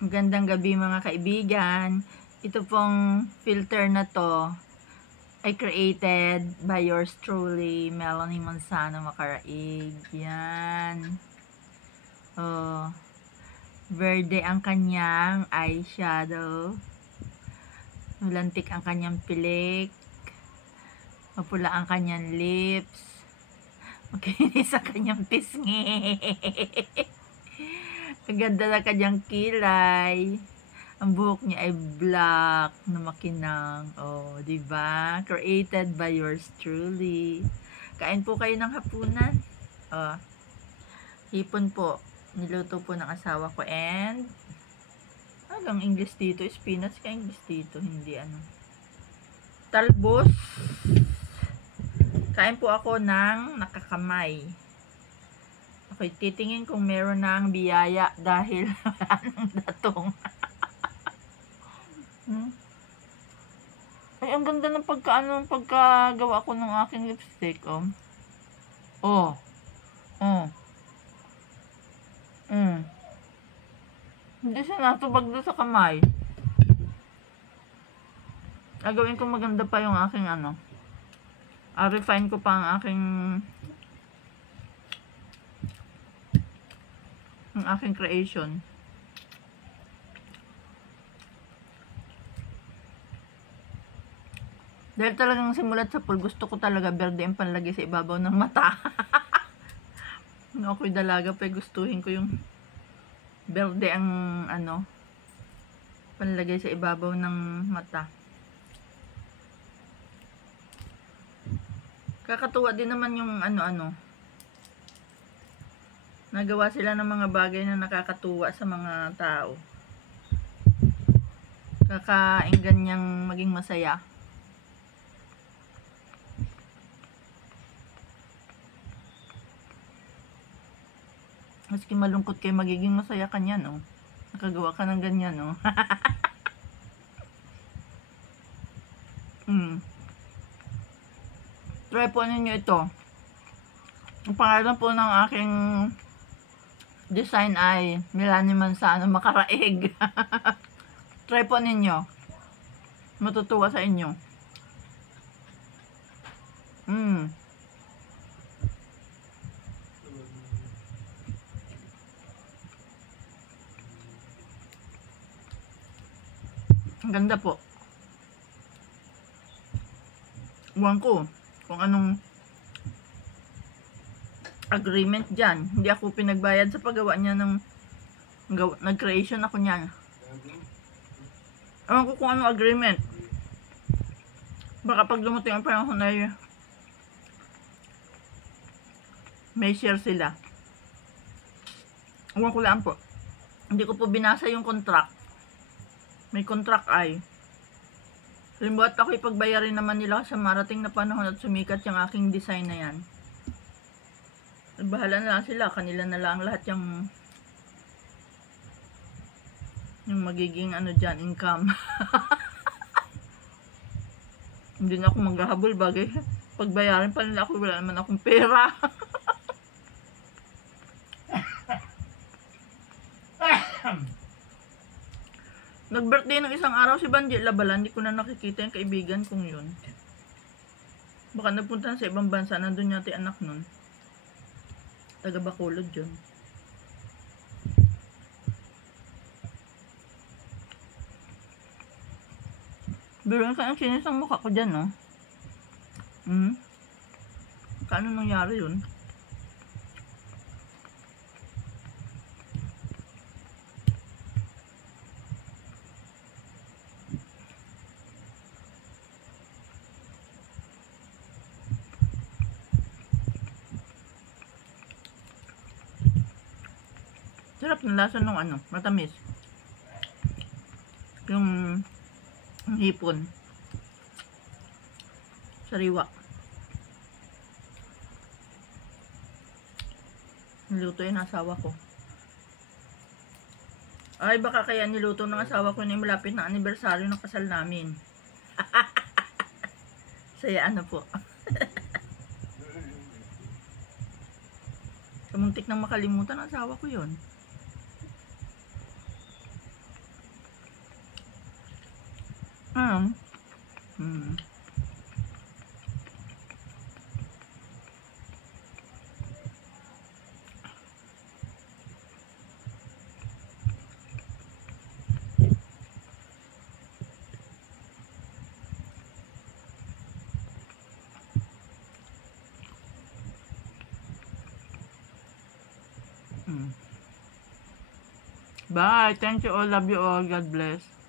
Magandang gabi mga kaibigan. Ito pong filter na to ay created by yours truly, Melanie Manzano Macaraig. Yan. Oh, verde ang kanyang eyeshadow. Malantik ang kanyang pilik. Mapula ang kanyang lips. Makinis ang kanyang pisngi. Ang ganda na kanyang kilay. Ang buhok niya ay black na makinang. Oh, 'di ba? Created by yours truly. Kain po kayo ng hapunan. Oh. Hipon po. Niluto po ng asawa ko and hanggang English dito, spinach ka English dito, hindi ano. Talbos. Kain po ako ng nakakamay. Ako'y titingin kung meron ng biyaya dahil wala nang datong. Ay, ang ganda ng pagkagawa ko ng aking lipstick, oh. Oh. Oh. Hindi siya natubag doon sa kamay. Gagawin ko maganda pa yung aking ano. Refine ko pa ang aking creation. Dahil talagang simulat sa pool, gusto ko talaga berde ang panlagay sa ibabaw ng mata. Ako'y dalaga pa, gustuhin ko yung berde ang ano, panlagay sa ibabaw ng mata. Kakatuwa din naman yung ano-ano. Nagawa sila ng mga bagay na nakakatuwa sa mga tao. Kakainggan niyang maging masaya. Maski malungkot kayo, magiging masaya ka niyan, no? Nakagawa ka ng ganyan, no? Try po ninyo ito. Ang pangalan po ng aking design ay Melanie Manzano Macaraig. Try po ninyo. Matutuwa sa inyo. Ang ganda po. Huwag ko kung anong agreement dyan. Hindi ako pinagbayad sa paggawa niya ng nag-creation ako niyan. Ewan ko kung anong agreement. Baka pag dumating ang panahon ay may share sila. Ewan ko lang po. Hindi ko po binasa yung contract. May contract ay. Halimbawa ako ipagbayarin naman nila sa marating na panahon at sumikat yung aking design na yan. Bahala na lang sila. Kanila na lang lahat yung magiging ano dyan, income. Hindi na ako maghahabol bagay. Pagbayarin pa nila ako, wala naman akong pera. Nag-birthday ng isang araw si Banji Labala, hindi ko na nakikita yung kaibigan kong yun. Baka napunta sa ibang bansa, nandun yata yung anak nun. Taga Bacolod yun. Biruin ka ang sinis ang mukha ko dyan, no? Kaano nangyari yun? Sarap ng lasa nung ano, matamis. Yung hipon. Sariwa. Niluto yung asawa ko. Ay, baka kaya niluto ng asawa ko na malapit na anibersaryo ng kasal namin. Saya ano po. Kamuntik nang makalimutan ang asawa ko yun. Um, mm, mm. Bye. Thank you all. Love you all. God bless.